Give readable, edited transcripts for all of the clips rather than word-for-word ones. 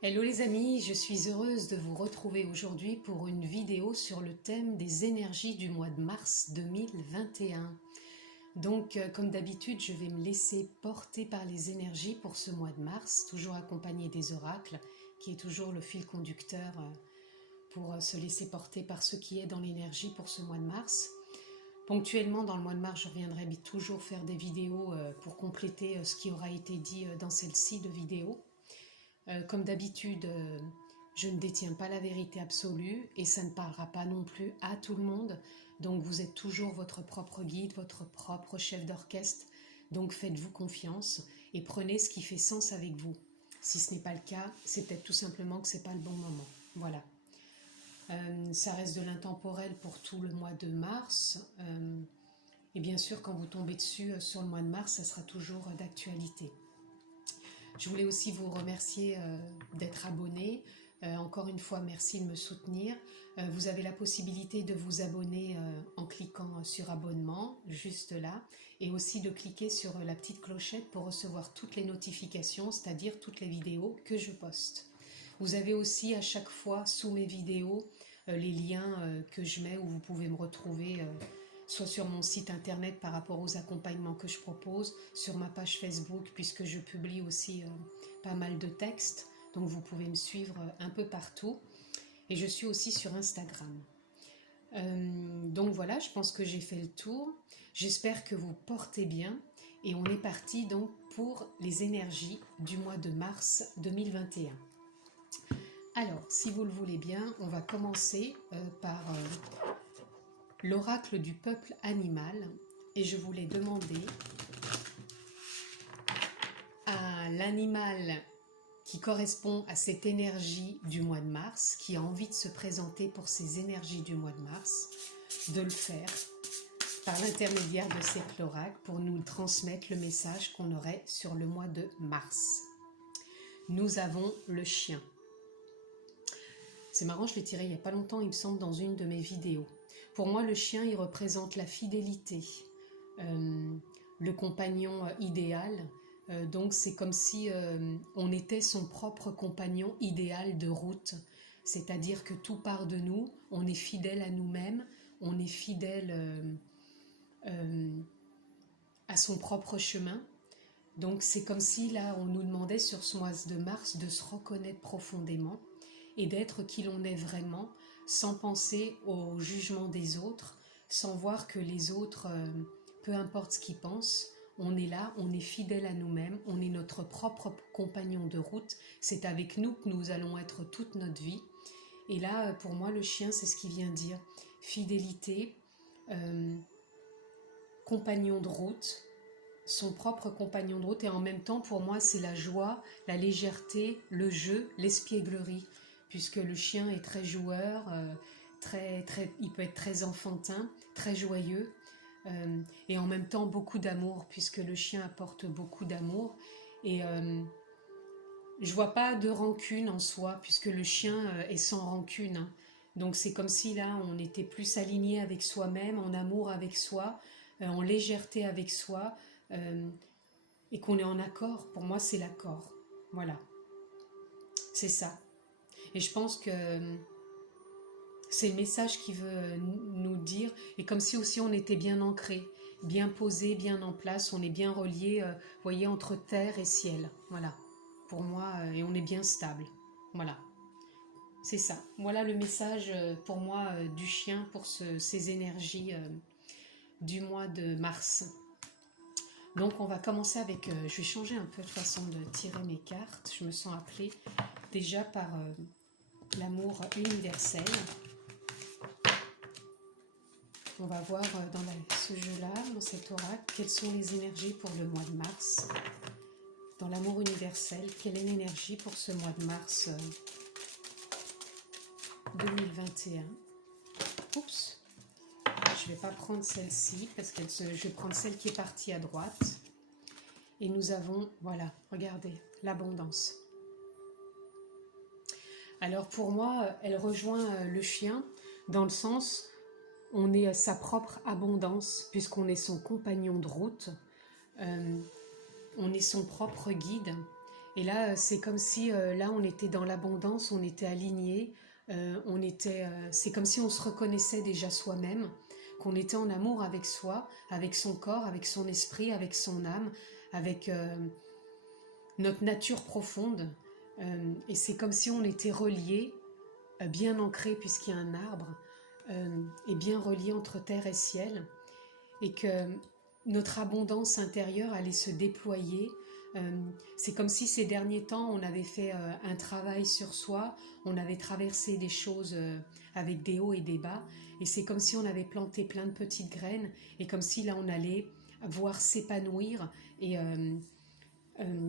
Hello les amis, je suis heureuse de vous retrouver aujourd'hui pour une vidéo sur le thème des énergies du mois de mars 2021. Donc comme d'habitude, je vais me laisser porter par les énergies pour ce mois de mars, toujours accompagné des oracles, qui est toujours le fil conducteur pour se laisser porter par ce qui est dans l'énergie pour ce mois de mars. Ponctuellement, dans le mois de mars, je reviendrai toujours faire des vidéos pour compléter ce qui aura été dit dans celle-ci de vidéo. Comme d'habitude, je ne détiens pas la vérité absolue et ça ne parlera pas non plus à tout le monde. Donc vous êtes toujours votre propre guide, votre propre chef d'orchestre. Donc faites-vous confiance et prenez ce qui fait sens avec vous. Si ce n'est pas le cas, c'est peut-être tout simplement que ce n'est pas le bon moment. Voilà. Ça reste de l'intemporel pour tout le mois de mars. Et bien sûr, quand vous tombez dessus sur le mois de mars, ça sera toujours d'actualité. Je voulais aussi vous remercier d'être abonné. Encore une fois, merci de me soutenir. Vous avez la possibilité de vous abonner en cliquant sur abonnement, juste là, et aussi de cliquer sur la petite clochette pour recevoir toutes les notifications, c'est-à-dire toutes les vidéos que je poste. Vous avez aussi à chaque fois sous mes vidéos les liens que je mets où vous pouvez me retrouver soit sur mon site internet par rapport aux accompagnements que je propose, sur ma page Facebook puisque je publie aussi pas mal de textes, donc vous pouvez me suivre un peu partout. Et je suis aussi sur Instagram. Donc voilà, je pense que j'ai fait le tour. J'espère que vous portez bien. Et on est parti donc pour les énergies du mois de mars 2021. Alors, si vous le voulez bien, on va commencer par l'oracle du peuple animal, et je voulais demander à l'animal qui correspond à cette énergie du mois de mars, qui a envie de se présenter pour ces énergies du mois de mars, de le faire par l'intermédiaire de cet oracle pour nous transmettre le message qu'on aurait sur le mois de mars. Nous avons le chien. C'est marrant, je l'ai tiré il n'y a pas longtemps, il me semble, dans une de mes vidéos. Pour moi, le chien, il représente la fidélité, le compagnon idéal. Donc c'est comme si on était son propre compagnon idéal de route. C'est-à-dire que tout part de nous, on est fidèle à nous-mêmes, on est fidèle à son propre chemin. Donc c'est comme si là, on nous demandait sur ce mois de mars de se reconnaître profondément et d'être qui l'on est vraiment, sans penser au jugement des autres, sans voir que les autres, peu importe ce qu'ils pensent, on est là, on est fidèle à nous-mêmes, on est notre propre compagnon de route, c'est avec nous que nous allons être toute notre vie. Et là, pour moi, le chien, c'est ce qu'il vient dire, fidélité, compagnon de route, son propre compagnon de route, et en même temps, pour moi, c'est la joie, la légèreté, le jeu, l'espièglerie, puisque le chien est très joueur, il peut être très enfantin, très joyeux, et en même temps beaucoup d'amour, puisque le chien apporte beaucoup d'amour. Et je vois pas de rancune en soi, puisque le chien est sans rancune. Hein. Donc c'est comme si là, on était plus aligné avec soi-même, en amour avec soi, en légèreté avec soi, et qu'on est en accord. Pour moi, c'est l'accord. Voilà. C'est ça. Et je pense que c'est le message qu'il veut nous dire, et comme si aussi on était bien ancré, bien posé, bien en place, on est bien relié, vous voyez, entre terre et ciel. Voilà. Pour moi, et on est bien stable. Voilà. C'est ça. Voilà le message pour moi du chien pour ces énergies du mois de mars. Donc on va commencer avec, je vais changer un peu de façon de tirer mes cartes, je me sens appelée déjà par l'amour universel. On va voir dans ce jeu-là, dans cet oracle, quelles sont les énergies pour le mois de mars. Dans l'amour universel, quelle est l'énergie pour ce mois de mars 2021. Oups, je ne vais pas prendre celle-ci parce que je vais prendre celle qui est partie à droite. Et nous avons, voilà, regardez, l'abondance. Alors pour moi, elle rejoint le chien dans le sens, on est sa propre abondance puisqu'on est son compagnon de route, on est son propre guide Et là, c'est comme si là, on était dans l'abondance, on était alignés, c'est comme si on se reconnaissait déjà soi-même, qu'on était en amour avec soi, avec son corps, avec son esprit, avec son âme, avec notre nature profonde. Et c'est comme si on était reliés, bien ancrés puisqu'il y a un arbre, et bien reliés entre terre et ciel, et que notre abondance intérieure allait se déployer. C'est comme si ces derniers temps, on avait fait un travail sur soi, on avait traversé des choses avec des hauts et des bas, et c'est comme si on avait planté plein de petites graines, et comme si là on allait voir s'épanouir, et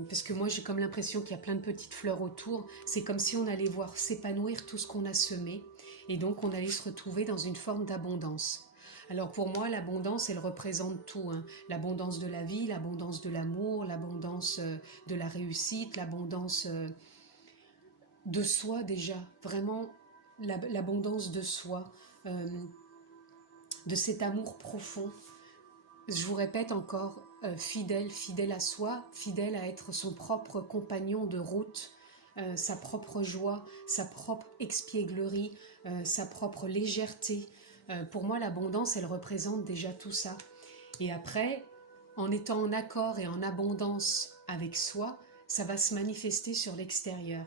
parce que moi j'ai comme l'impression qu'il y a plein de petites fleurs autour, c'est comme si on allait voir s'épanouir tout ce qu'on a semé, et donc on allait se retrouver dans une forme d'abondance. Alors pour moi, l'abondance, elle représente tout, hein. L'abondance de la vie, l'abondance de l'amour, l'abondance de la réussite, l'abondance de soi déjà, vraiment l'abondance de soi, de cet amour profond. Je vous répète encore, fidèle, fidèle à soi, fidèle à être son propre compagnon de route, sa propre joie, sa propre expièglerie, sa propre légèreté. Pour moi, l'abondance, elle représente déjà tout ça. Et après, en étant en accord et en abondance avec soi, ça va se manifester sur l'extérieur.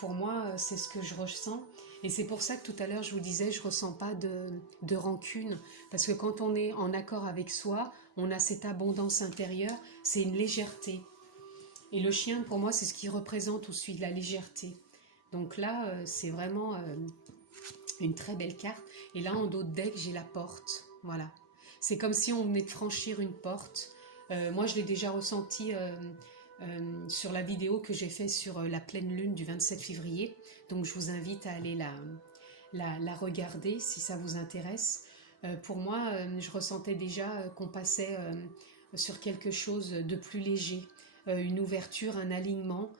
Pour moi, c'est ce que je ressens. Et c'est pour ça que tout à l'heure, je vous disais, je ne ressens pas de rancune. Parce que quand on est en accord avec soi, on a cette abondance intérieure, c'est une légèreté. Et le chien, pour moi, c'est ce qui représente aussi de la légèreté. Donc là, c'est vraiment une très belle carte. Et là, en dos de deck, j'ai la porte. Voilà. C'est comme si on venait de franchir une porte. Moi, je l'ai déjà ressenti sur la vidéo que j'ai faite sur la pleine lune du 27 février. Donc, je vous invite à aller la regarder si ça vous intéresse. Pour moi, je ressentais déjà qu'on passait sur quelque chose de plus léger. Une ouverture, un alignement,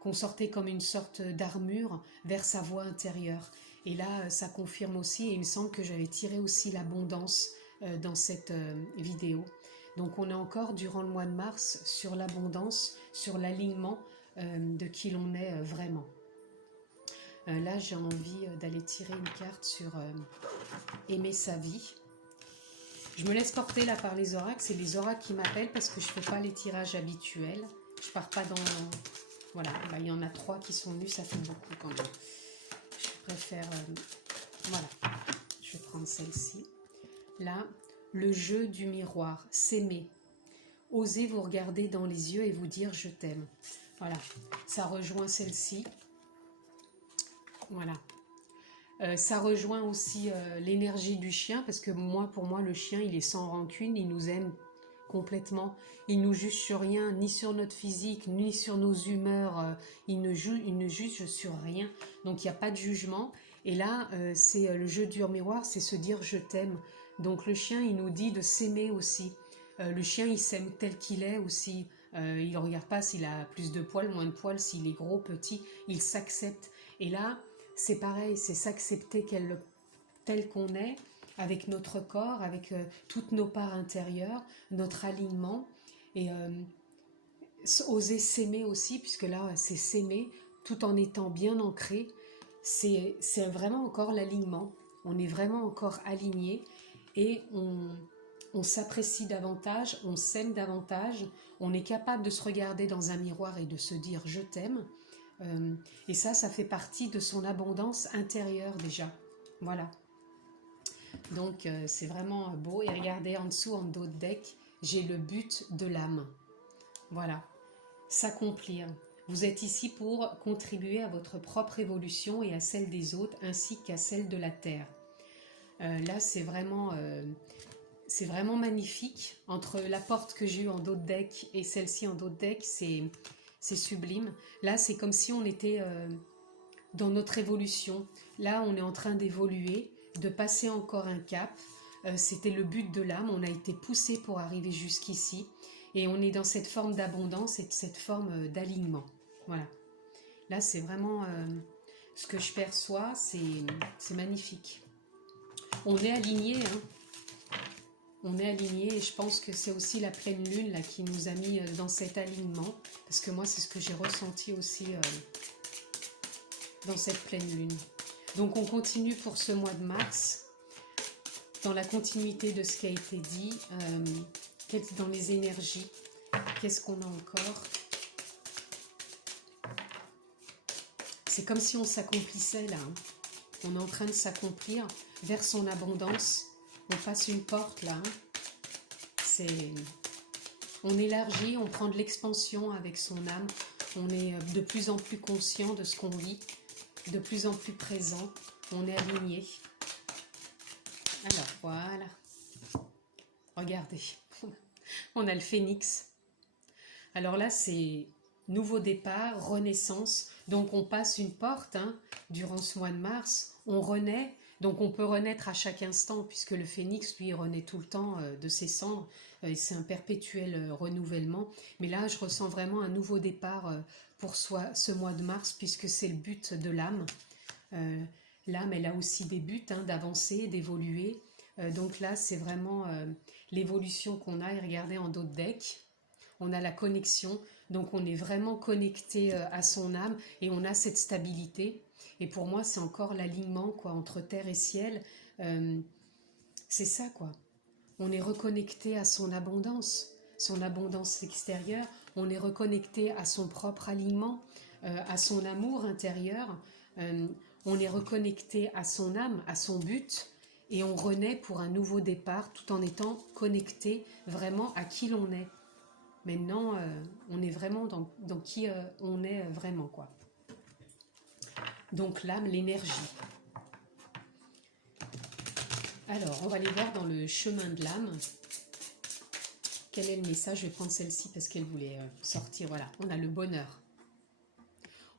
qu'on sortait comme une sorte d'armure vers sa voie intérieure. Et là, ça confirme aussi, et il me semble que j'avais tiré aussi l'abondance dans cette vidéo. Donc on est encore durant le mois de mars sur l'abondance, sur l'alignement de qui l'on est vraiment. Là, j'ai envie d'aller tirer une carte sur aimer sa vie. Je me laisse porter là par les oracles, c'est les oracles qui m'appellent parce que je ne fais pas les tirages habituels. Je pars pas dans... Voilà, bah, il y en a 3 qui sont venus, ça fait beaucoup quand même. Je préfère... voilà, je vais prendre celle-ci. Là, le jeu du miroir, s'aimer. Osez vous regarder dans les yeux et vous dire je t'aime. Voilà, ça rejoint celle-ci. Voilà. Ça rejoint aussi l'énergie du chien, parce que pour moi, le chien, il est sans rancune, il nous aime complètement. Il ne nous juge sur rien, ni sur notre physique, ni sur nos humeurs. Il ne juge sur rien. Donc, il n'y a pas de jugement. Et là, c'est le jeu du miroir, c'est se dire je t'aime. Donc, le chien, il nous dit de s'aimer aussi. Le chien, il s'aime tel qu'il est aussi. Il ne regarde pas s'il a plus de poils, moins de poils, s'il est gros, petit. Il s'accepte. Et là, c'est pareil, c'est s'accepter tel qu'on est, avec notre corps, avec toutes nos parts intérieures, notre alignement, et oser s'aimer aussi, puisque là, c'est s'aimer, tout en étant bien ancré, c'est vraiment encore l'alignement, on est vraiment encore aligné, et on s'apprécie davantage, on s'aime davantage, on est capable de se regarder dans un miroir et de se dire « je t'aime », et ça fait partie de son abondance intérieure déjà. Voilà. Donc c'est vraiment beau. Et regardez en dessous, en dos de deck, j'ai le but de l'âme. Voilà. S'accomplir. Vous êtes ici pour contribuer à votre propre évolution et à celle des autres, ainsi qu'à celle de la Terre. Là, c'est vraiment magnifique. Entre la porte que j'ai eue en dos de deck et celle-ci en dos de deck, c'est sublime. Là, c'est comme si on était dans notre évolution. Là, on est en train d'évoluer, de passer encore un cap. C'était le but de l'âme. On a été poussé pour arriver jusqu'ici. Et on est dans cette forme d'abondance et cette forme d'alignement. Voilà. Là, c'est vraiment ce que je perçois. C'est magnifique. On est aligné, hein. on est aligné et je pense que c'est aussi la pleine lune là, qui nous a mis dans cet alignement. Parce que moi, c'est ce que j'ai ressenti aussi dans cette pleine lune. Donc on continue pour ce mois de mars, dans la continuité de ce qui a été dit, dans les énergies. Qu'est-ce qu'on a encore? C'est comme si on s'accomplissait là. Hein. On est en train de s'accomplir vers son abondance. On passe une porte là. Hein. On élargit, on prend de l'expansion avec son âme. On est de plus en plus conscient de ce qu'on vit, de plus en plus présent. On est aligné. Alors voilà. Regardez. On a le phénix. Alors là, c'est nouveau départ, renaissance. Donc on passe une porte hein, durant ce mois de mars. On renaît. Donc on peut renaître à chaque instant puisque le phénix, lui, renaît tout le temps de ses cendres. C'est un perpétuel renouvellement. Mais là, je ressens vraiment un nouveau départ pour ce mois de mars puisque c'est le but de l'âme. L'âme, elle a aussi des buts hein, d'avancer, d'évoluer. Donc là, c'est vraiment l'évolution qu'on a. Et regardez en dos de deck, on a la connexion. Donc on est vraiment connecté à son âme et on a cette stabilité. Et pour moi, c'est encore l'alignement quoi entre terre et ciel. C'est ça quoi. On est reconnecté à son abondance extérieure. On est reconnecté à son propre alignement, à son amour intérieur. On est reconnecté à son âme, à son but. Et on renaît pour un nouveau départ tout en étant connecté vraiment à qui l'on est. Maintenant, on est vraiment dans qui on est vraiment quoi. Donc l'âme, l'énergie. Alors, on va aller voir dans le chemin de l'âme. Quel est le message? Je vais prendre celle-ci parce qu'elle voulait sortir. Voilà, on a le bonheur.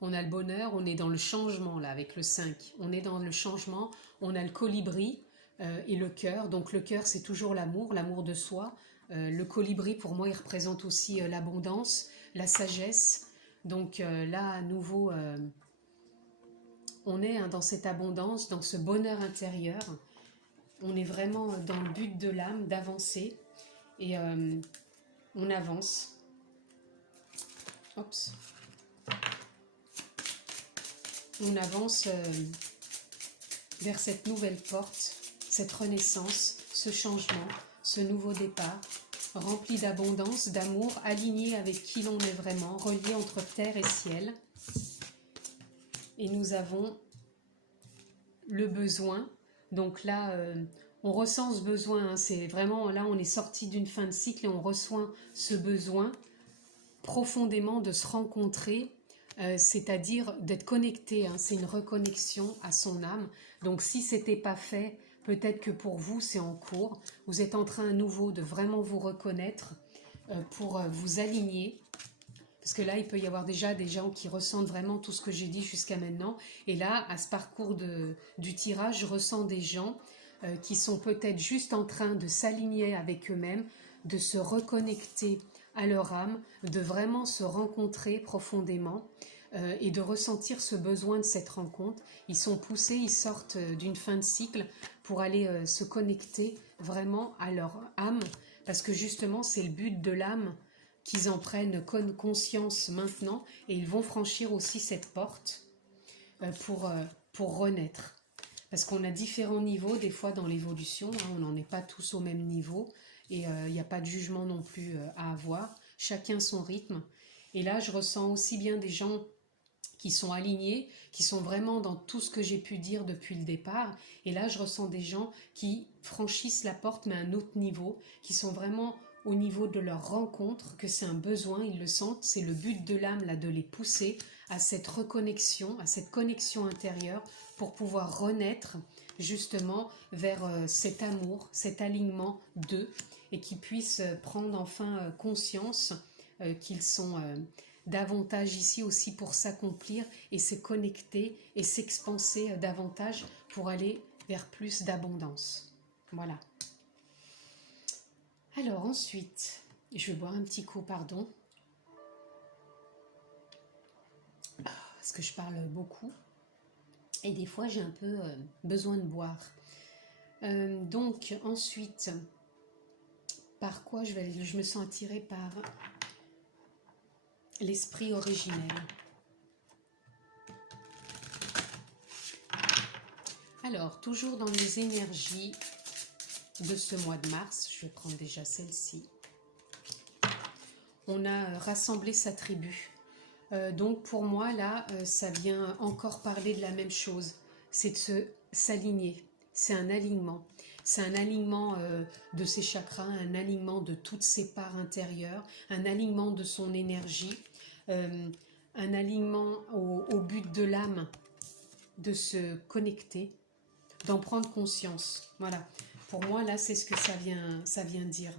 On a le bonheur, on est dans le changement là avec le 5. On est dans le changement, on a le colibri et le cœur. Donc le cœur, c'est toujours l'amour de soi. Le colibri, pour moi, il représente aussi l'abondance, la sagesse. Donc là, à nouveau... on est hein, dans cette abondance, dans ce bonheur intérieur. On est vraiment dans le but de l'âme, d'avancer. Et on avance. Oups. On avance vers cette nouvelle porte, cette renaissance, ce changement, ce nouveau départ, rempli d'abondance, d'amour, aligné avec qui l'on est vraiment, relié entre terre et ciel. Et nous avons le besoin. Donc là, on ressent ce besoin. Hein, c'est vraiment, là, on est sorti d'une fin de cycle et on ressent ce besoin profondément de se rencontrer, c'est-à-dire d'être connecté. Hein, c'est une reconnexion à son âme. Donc si ce n'était pas fait, peut-être que pour vous, c'est en cours. Vous êtes en train à nouveau de vraiment vous reconnaître pour vous aligner. Parce que là, il peut y avoir déjà des gens qui ressentent vraiment tout ce que j'ai dit jusqu'à maintenant. Et là, à ce parcours du tirage, je ressens des gens qui sont peut-être juste en train de s'aligner avec eux-mêmes, de se reconnecter à leur âme, de vraiment se rencontrer profondément et de ressentir ce besoin de cette rencontre. Ils sont poussés, ils sortent d'une fin de cycle pour aller se connecter vraiment à leur âme, parce que justement, c'est le but de l'âme, qu'ils en prennent conscience maintenant et ils vont franchir aussi cette porte pour renaître. Parce qu'on a différents niveaux des fois dans l'évolution, hein, on n'en est pas tous au même niveau et il n'y a pas de jugement non plus à avoir, chacun son rythme. Et là, je ressens aussi bien des gens qui sont alignés, qui sont vraiment dans tout ce que j'ai pu dire depuis le départ. Et là, je ressens des gens qui franchissent la porte mais à un autre niveau, qui sont vraiment au niveau de leur rencontre, que c'est un besoin, ils le sentent, c'est le but de l'âme là de les pousser à cette reconnexion, à cette connexion intérieure pour pouvoir renaître justement vers cet amour, cet alignement d'eux et qu'ils puissent prendre enfin conscience qu'ils sont davantage ici aussi pour s'accomplir et se connecter et s'expanser davantage pour aller vers plus d'abondance. Voilà. Alors ensuite, je vais boire un petit coup, pardon, parce que je parle beaucoup et des fois j'ai un peu besoin de boire. Donc ensuite, par quoi je me sens attirée par l'esprit originel. Alors, toujours dans les énergies de ce mois de mars, je vais prendre déjà celle-ci. On a rassemblé sa tribu. Donc pour moi, là, ça vient encore parler de la même chose. C'est de s'aligner. C'est un alignement. C'est un alignement de ses chakras, un alignement de toutes ses parts intérieures, un alignement de son énergie, un alignement au but de l'âme, de se connecter, d'en prendre conscience. Voilà. Pour moi, là, c'est ce que ça vient dire.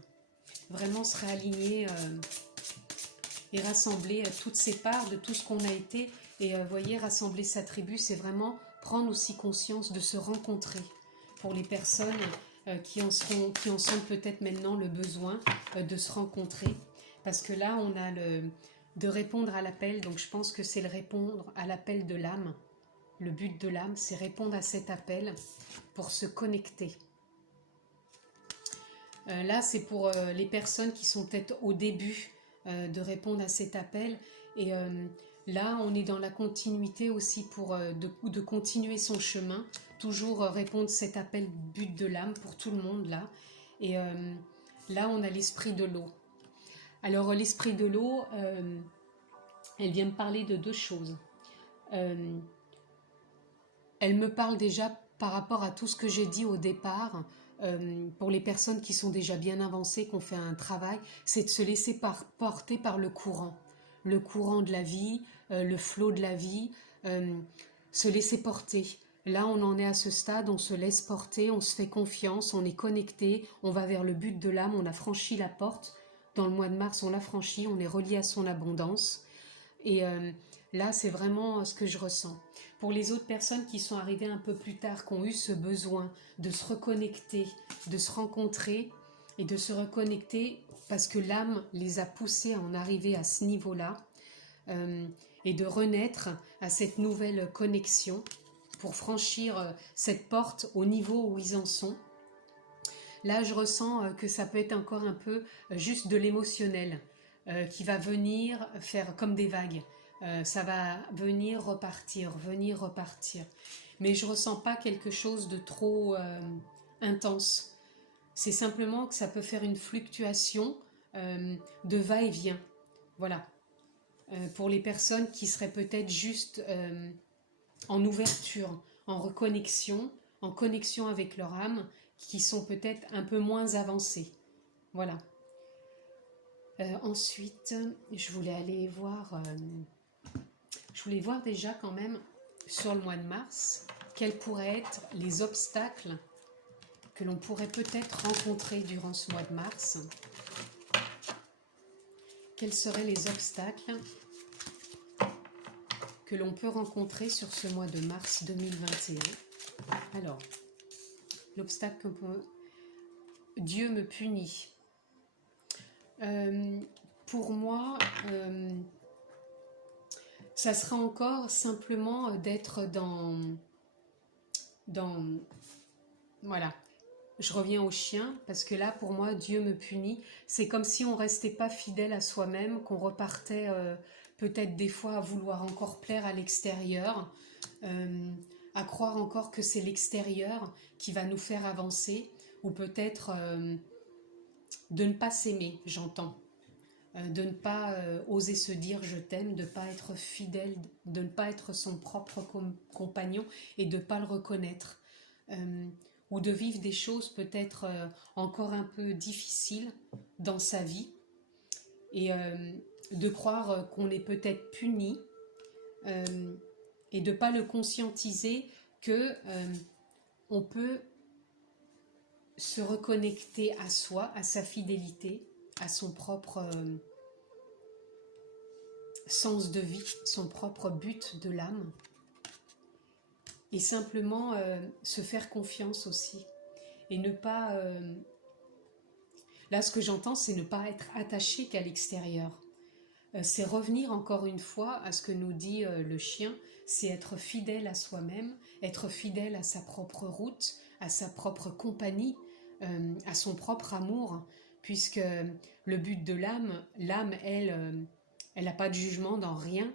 Vraiment se réaligner et rassembler toutes ses parts de tout ce qu'on a été. Et voyez, rassembler sa tribu, c'est vraiment prendre aussi conscience de se rencontrer. Pour les personnes qui en sentent peut-être maintenant le besoin de se rencontrer. Parce que là, on a de répondre à l'appel. Donc je pense que c'est le répondre à l'appel de l'âme. Le but de l'âme, c'est répondre à cet appel pour se connecter. Là, c'est pour les personnes qui sont peut-être au début de répondre à cet appel. Et là, on est dans la continuité aussi pour de continuer son chemin. Toujours répondre à cet appel but de l'âme pour tout le monde, là. Et là, on a l'esprit de l'eau. Alors, l'esprit de l'eau, elle vient me parler de deux choses. Elle me parle déjà par rapport à tout ce que j'ai dit au départ, pour les personnes qui sont déjà bien avancées, qui ont fait un travail, c'est de se laisser porter par le courant de la vie, le flot de la vie, se laisser porter. Là, on en est à ce stade, on se laisse porter, on se fait confiance, on est connecté, on va vers le but de l'âme, on a franchi la porte. Dans le mois de mars, on l'a franchi, on est relié à son abondance. Et là, c'est vraiment ce que je ressens. Pour les autres personnes qui sont arrivées un peu plus tard, qui ont eu ce besoin de se reconnecter, de se rencontrer et de se reconnecter parce que l'âme les a poussés à en arriver à ce niveau-là et de renaître à cette nouvelle connexion pour franchir cette porte au niveau où ils en sont. Là, je ressens que ça peut être encore un peu juste de l'émotionnel qui va venir faire comme des vagues. Ça va venir, repartir. Mais je ne ressens pas quelque chose de trop intense. C'est simplement que ça peut faire une fluctuation de va-et-vient. Voilà. Pour les personnes qui seraient peut-être juste en ouverture, en reconnexion, en connexion avec leur âme, qui sont peut-être un peu moins avancées. Voilà. Ensuite, je voulais aller voir... je voulais voir déjà quand même sur le mois de mars quels pourraient être les obstacles que l'on pourrait peut-être rencontrer durant ce mois de mars. Quels seraient les obstacles que l'on peut rencontrer sur ce mois de mars 2021? Alors, l'obstacle que peut... Dieu me punit. Pour moi... ça sera encore simplement d'être dans... Voilà. Je reviens au chien, parce que là, pour moi, Dieu me punit. C'est comme si on ne restait pas fidèle à soi-même, qu'on repartait peut-être des fois à vouloir encore plaire à l'extérieur, à croire encore que c'est l'extérieur qui va nous faire avancer, ou peut-être de ne pas s'aimer, j'entends. De ne pas oser se dire je t'aime, de ne pas être fidèle, de ne pas être son propre compagnon et de ne pas le reconnaître. Ou de vivre des choses peut-être encore un peu difficiles dans sa vie et de croire qu'on est peut-être puni et de ne pas le conscientiser que on peut se reconnecter à soi, à sa fidélité, à son propre sens de vie, son propre but de l'âme, et simplement se faire confiance aussi, et ne pas... là, ce que j'entends, c'est ne pas être attaché qu'à l'extérieur. C'est revenir encore une fois à ce que nous dit le chien, c'est être fidèle à soi-même, être fidèle à sa propre route, à sa propre compagnie, à son propre amour, puisque le but de l'âme, elle n'a pas de jugement dans rien.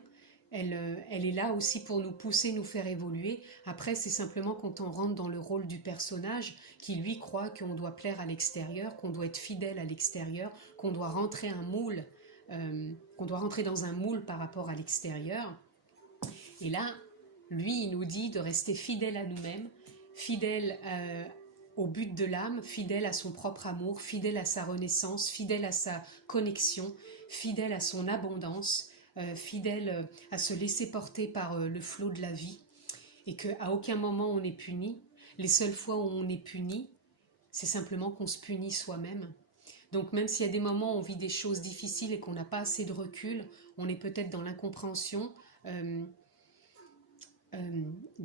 Elle est là aussi pour nous pousser, nous faire évoluer. Après, c'est simplement quand on rentre dans le rôle du personnage qui, lui, croit qu'on doit plaire à l'extérieur, qu'on doit être fidèle à l'extérieur, qu'on doit rentrer dans un moule par rapport à l'extérieur. Et là, lui, il nous dit de rester fidèle à nous-mêmes, fidèle au but de l'âme, fidèle à son propre amour, fidèle à sa renaissance, fidèle à sa connexion, fidèle à son abondance, fidèle à se laisser porter par le flot de la vie, et qu'à aucun moment on n'est puni. Les seules fois où on est puni, c'est simplement qu'on se punit soi-même. Donc même s'il y a des moments où on vit des choses difficiles et qu'on n'a pas assez de recul, on est peut-être dans l'incompréhension, de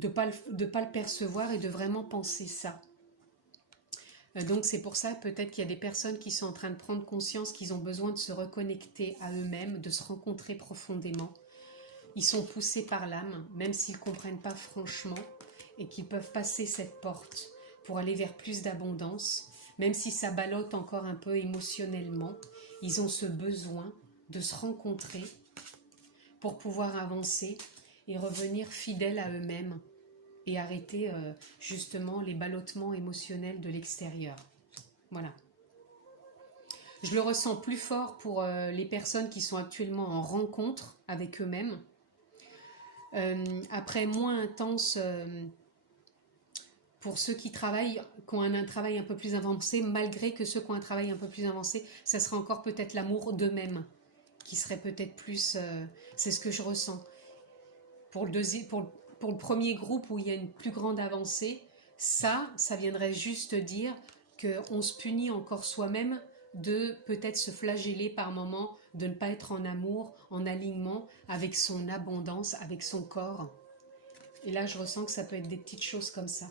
pas le percevoir et de vraiment penser ça. Donc c'est pour ça peut-être qu'il y a des personnes qui sont en train de prendre conscience qu'ils ont besoin de se reconnecter à eux-mêmes, de se rencontrer profondément. Ils sont poussés par l'âme, même s'ils ne comprennent pas franchement, et qu'ils peuvent passer cette porte pour aller vers plus d'abondance, même si ça ballotte encore un peu émotionnellement. Ils ont ce besoin de se rencontrer pour pouvoir avancer et revenir fidèles à eux-mêmes et arrêter justement les ballottements émotionnels de l'extérieur. Voilà. Je le ressens plus fort pour les personnes qui sont actuellement en rencontre avec eux-mêmes. Après, moins intense pour ceux qui travaillent, qui ont un travail un peu plus avancé, malgré que ceux qui ont un travail un peu plus avancé, ça sera encore peut-être l'amour d'eux-mêmes, qui serait peut-être plus... c'est ce que je ressens. Pour le premier groupe où il y a une plus grande avancée, ça viendrait juste dire qu'on se punit encore soi-même de peut-être se flageller par moments, de ne pas être en amour, en alignement avec son abondance, avec son corps. Et là, je ressens que ça peut être des petites choses comme ça.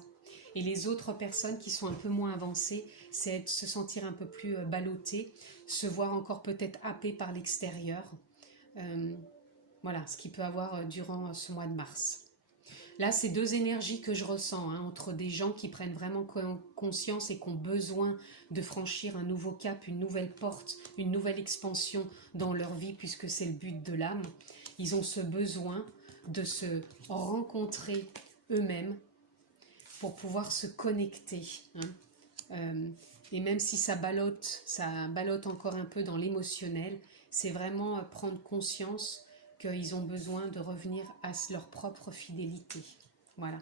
Et les autres personnes qui sont un peu moins avancées, c'est se sentir un peu plus ballottées, se voir encore peut-être happées par l'extérieur. Voilà, ce qu'il peut avoir durant ce mois de mars. Là, c'est deux énergies que je ressens, entre des gens qui prennent vraiment conscience et qui ont besoin de franchir un nouveau cap, une nouvelle porte, une nouvelle expansion dans leur vie, puisque c'est le but de l'âme. Ils ont ce besoin de se rencontrer eux-mêmes pour pouvoir se connecter. Et même si ça ballotte encore un peu dans l'émotionnel, c'est vraiment prendre conscience qu'ils ont besoin de revenir à leur propre fidélité. Voilà.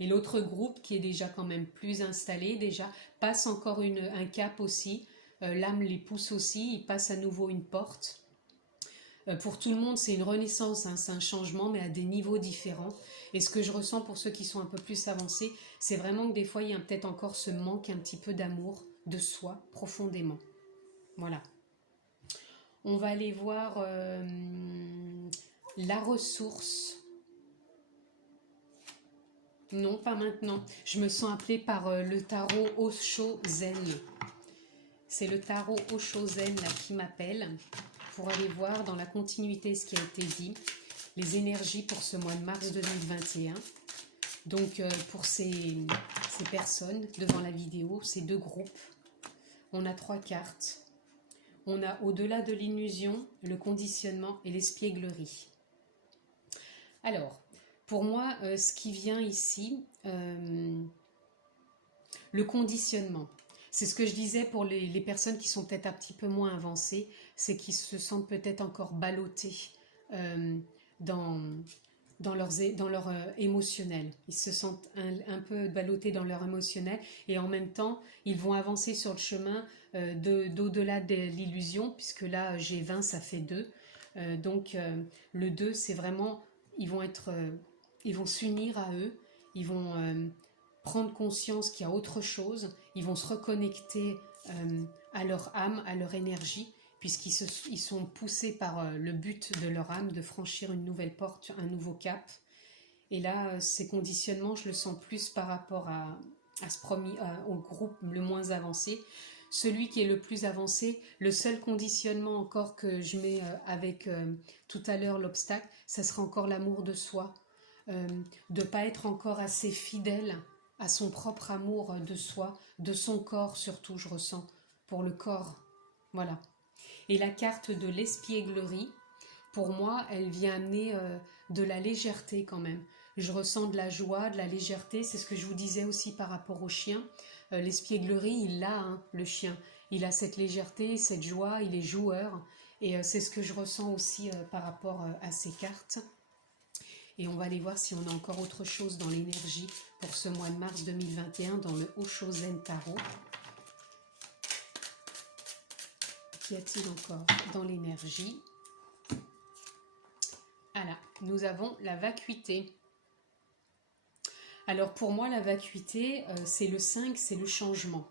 Et l'autre groupe qui est déjà quand même plus installé, déjà passe encore un cap aussi. L'âme les pousse aussi, ils passent à nouveau une porte. Pour tout le monde, c'est une renaissance, c'est un changement, mais à des niveaux différents. Et ce que je ressens pour ceux qui sont un peu plus avancés, c'est vraiment que des fois, il y a peut-être encore ce manque un petit peu d'amour de soi, profondément. Voilà. On va aller voir la ressource. Non, pas maintenant. Je me sens appelée par le tarot Osho Zen. C'est le tarot Osho Zen là, qui m'appelle pour aller voir dans la continuité ce qui a été dit, les énergies pour ce mois de mars 2021. Donc pour ces personnes devant la vidéo, ces deux groupes, on a 3 cartes. On a au-delà de l'illusion, le conditionnement et l'espièglerie. Alors, pour moi, ce qui vient ici, le conditionnement. C'est ce que je disais pour les personnes qui sont peut-être un petit peu moins avancées, c'est qu'ils se sentent peut-être encore ballottés dans leur émotionnel. Ils se sentent un peu ballottés dans leur émotionnel et en même temps, ils vont avancer sur le chemin d'au-delà de l'illusion, puisque là, j'ai 20, ça fait 2. Donc, le 2, c'est vraiment, ils vont s'unir à eux, ils vont prendre conscience qu'il y a autre chose, ils vont se reconnecter à leur âme, à leur énergie, puisqu'ils sont poussés par le but de leur âme de franchir une nouvelle porte, un nouveau cap. Et là, ces conditionnements, je le sens plus par rapport au groupe le moins avancé. Celui qui est le plus avancé, le seul conditionnement encore que je mets avec tout à l'heure l'obstacle, ça sera encore l'amour de soi. De ne pas être encore assez fidèle à son propre amour de soi, de son corps surtout, je ressens, pour le corps. Voilà. Et la carte de l'espièglerie, pour moi, elle vient amener de la légèreté quand même. Je ressens de la joie, de la légèreté. C'est ce que je vous disais aussi par rapport au chien. L'espièglerie, il l'a, hein, le chien. Il a cette légèreté, cette joie, il est joueur. Et c'est ce que je ressens aussi par rapport à ces cartes. Et on va aller voir si on a encore autre chose dans l'énergie pour ce mois de mars 2021 dans le Osho-Zen Tarot. Qu'y a-t-il encore dans l'énergie? Ah là, nous avons la vacuité. Alors pour moi, la vacuité, c'est le 5, c'est le changement.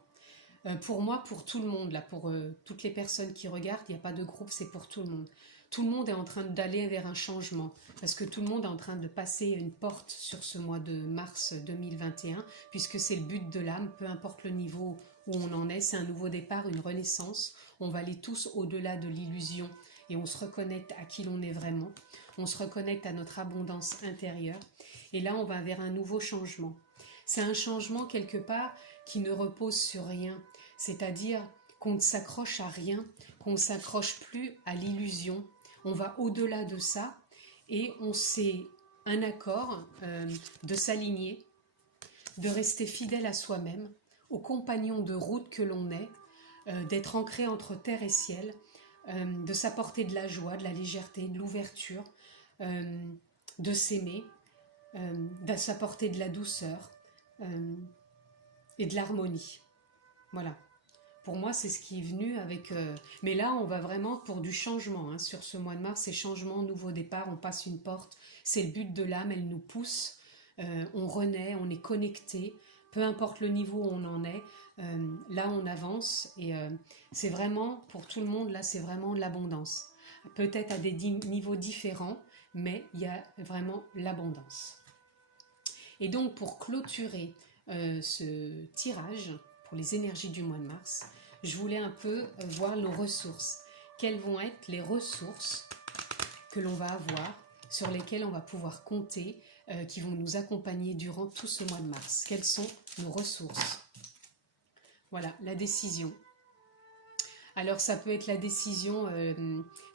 Pour moi, pour tout le monde, là, pour toutes les personnes qui regardent, il n'y a pas de groupe, c'est pour tout le monde. Tout le monde est en train d'aller vers un changement, parce que tout le monde est en train de passer une porte sur ce mois de mars 2021, puisque c'est le but de l'âme, peu importe le niveau où on en est, c'est un nouveau départ, une renaissance. On va aller tous au-delà de l'illusion et on se reconnecte à qui l'on est vraiment. On se reconnecte à notre abondance intérieure. Et là, on va vers un nouveau changement. C'est un changement quelque part qui ne repose sur rien, c'est-à-dire qu'on ne s'accroche à rien, qu'on ne s'accroche plus à l'illusion. On va au-delà de ça et on s'est un accord de s'aligner, de rester fidèle à soi-même, aux compagnons de route que l'on est, d'être ancré entre terre et ciel, de s'apporter de la joie, de la légèreté, de l'ouverture, de s'aimer, de s'apporter de la douceur et de l'harmonie. Voilà. Pour moi, c'est ce qui est venu avec... Mais là, on va vraiment pour du changement. Hein. Sur ce mois de mars, c'est changement, nouveau départ, on passe une porte. C'est le but de l'âme, elle nous pousse. On renaît, on est connecté. Peu importe le niveau où on en est, là, on avance. Et c'est vraiment, pour tout le monde, là, c'est vraiment l'abondance. Peut-être à des niveaux différents, mais il y a vraiment l'abondance. Et donc, pour clôturer ce tirage... les énergies du mois de mars, je voulais un peu voir nos ressources. Quelles vont être les ressources que l'on va avoir, sur lesquelles on va pouvoir compter, qui vont nous accompagner durant tout ce mois de mars. Quelles sont nos ressources? Voilà, la décision. Alors ça peut être la décision,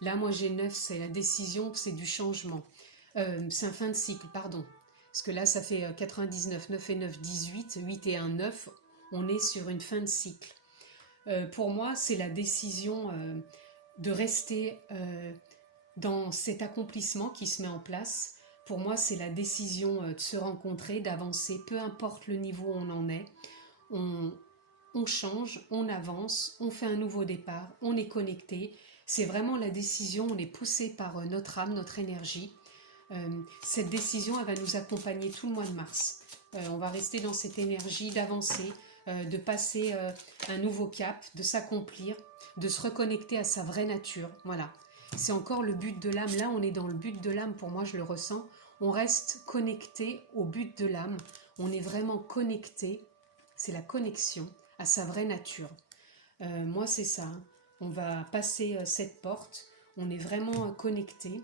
là moi j'ai 9, c'est la décision, c'est du changement. C'est un fin de cycle, pardon. Parce que là ça fait 99, 9 et 9, 18, 8 et 1, 9. On est sur une fin de cycle. Pour moi, c'est la décision de rester dans cet accomplissement qui se met en place. Pour moi, c'est la décision de se rencontrer, d'avancer, peu importe le niveau où on en est. On change, on avance, on fait un nouveau départ, on est connecté. C'est vraiment la décision, on est poussé par notre âme, notre énergie. Cette décision, elle va nous accompagner tout le mois de mars. On va rester dans cette énergie d'avancer, de passer un nouveau cap, de s'accomplir, de se reconnecter à sa vraie nature. Voilà, c'est encore le but de l'âme. Là, on est dans le but de l'âme, pour moi, je le ressens. On reste connecté au but de l'âme. On est vraiment connecté, c'est la connexion à sa vraie nature. Moi, c'est ça. Hein. On va passer cette porte. On est vraiment connecté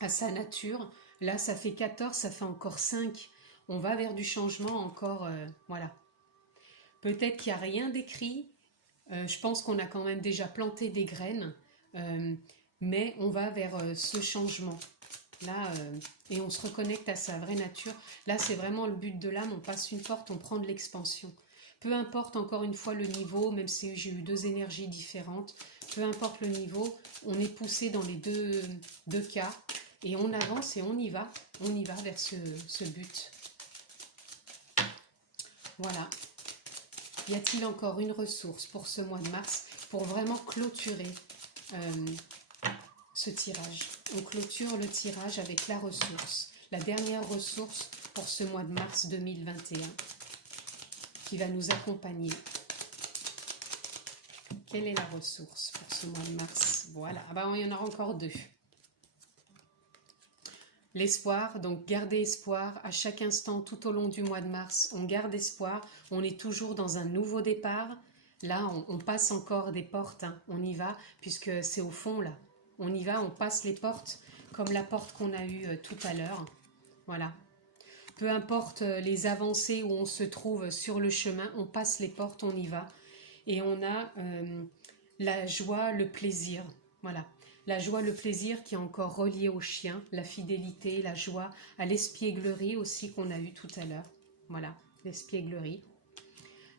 à sa nature. Là, ça fait 14, ça fait encore 5. On va vers du changement encore, voilà. Peut-être qu'il n'y a rien d'écrit, je pense qu'on a quand même déjà planté des graines, mais on va vers ce changement. Là, et on se reconnecte à sa vraie nature. Là, c'est vraiment le but de l'âme, on passe une porte, on prend de l'expansion. Peu importe encore une fois le niveau, même si j'ai eu 2 énergies différentes, peu importe le niveau, on est poussé dans les deux cas, et on avance et on y va vers ce but. Voilà. Y a-t-il encore une ressource pour ce mois de mars pour vraiment clôturer ce tirage? On clôture le tirage avec la ressource, la dernière ressource pour ce mois de mars 2021 qui va nous accompagner. Quelle est la ressource pour ce mois de mars? Voilà, ah ben, il y en aura encore 2. L'espoir, donc garder espoir à chaque instant tout au long du mois de mars. On garde espoir, on est toujours dans un nouveau départ. Là, on passe encore des portes, hein. On y va, puisque c'est au fond là. On y va, on passe les portes, comme la porte qu'on a eue tout à l'heure. Voilà. Peu importe les avancées où on se trouve sur le chemin, on passe les portes, on y va. Et on a la joie, le plaisir, voilà. La joie, le plaisir qui est encore relié au chien, la fidélité, la joie, à l'espièglerie aussi qu'on a eu tout à l'heure. Voilà, l'espièglerie.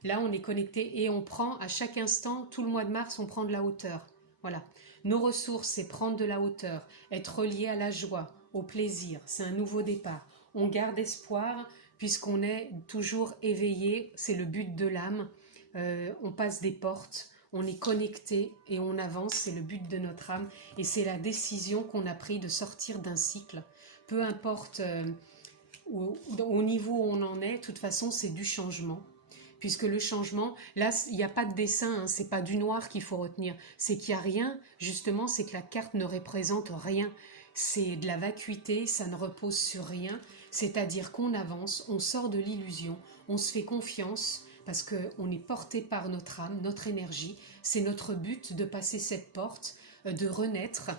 Là, on est connecté et on prend à chaque instant, tout le mois de mars, on prend de la hauteur. Voilà. Nos ressources, c'est prendre de la hauteur, être relié à la joie, au plaisir. C'est un nouveau départ. On garde espoir puisqu'on est toujours éveillé. C'est le but de l'âme. On passe des portes. On est connecté et on avance. C'est le but de notre âme. Et c'est la décision qu'on a prise de sortir d'un cycle. Peu importe au niveau où on en est, de toute façon, c'est du changement. Puisque le changement, là, il n'y a pas de dessin, hein, c'est pas du noir qu'il faut retenir. C'est qu'il n'y a rien, justement, c'est que la carte ne représente rien. C'est de la vacuité, ça ne repose sur rien. C'est-à-dire qu'on avance, on sort de l'illusion, on se fait confiance, parce qu'on est porté par notre âme, notre énergie. C'est notre but de passer cette porte, de renaître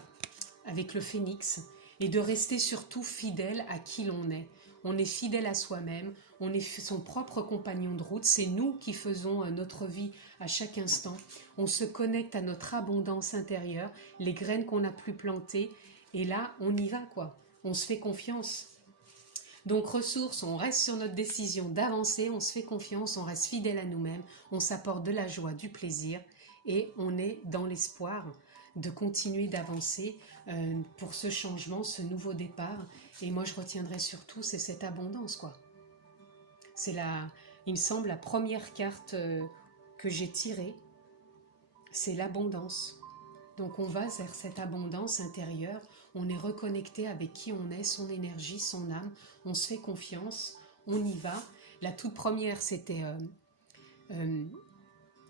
avec le phénix, et de rester surtout fidèle à qui l'on est. On est fidèle à soi-même, on est son propre compagnon de route, c'est nous qui faisons notre vie à chaque instant. On se connecte à notre abondance intérieure, les graines qu'on a pu planter, et là, on y va quoi. On se fait confiance. Donc ressources, on reste sur notre décision d'avancer, on se fait confiance, on reste fidèle à nous-mêmes, on s'apporte de la joie, du plaisir, et on est dans l'espoir de continuer d'avancer pour ce changement, ce nouveau départ. Et moi, je retiendrai surtout, c'est cette abondance, quoi. C'est il me semble, la première carte que j'ai tirée, c'est l'abondance. Donc on va vers cette abondance intérieure, on est reconnecté avec qui on est, son énergie, son âme, on se fait confiance, on y va. La toute première, c'était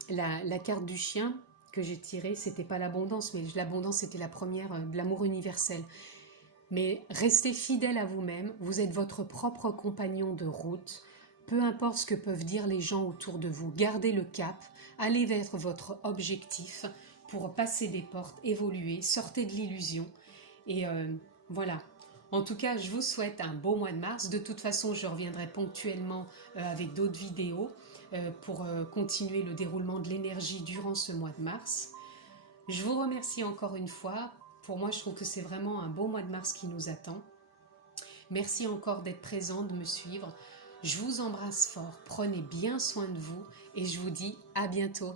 la carte du chien que j'ai tirée, c'était pas l'abondance, mais l'abondance c'était la première de l'amour universel. Mais restez fidèle à vous-même, vous êtes votre propre compagnon de route, peu importe ce que peuvent dire les gens autour de vous, gardez le cap, allez vers votre objectif pour passer des portes, évoluer, sortez de l'illusion, et voilà. En tout cas, je vous souhaite un beau mois de mars. De toute façon, je reviendrai ponctuellement avec d'autres vidéos pour continuer le déroulement de l'énergie durant ce mois de mars. Je vous remercie encore une fois. Pour moi, je trouve que c'est vraiment un beau mois de mars qui nous attend. Merci encore d'être présent, de me suivre. Je vous embrasse fort. Prenez bien soin de vous et je vous dis à bientôt.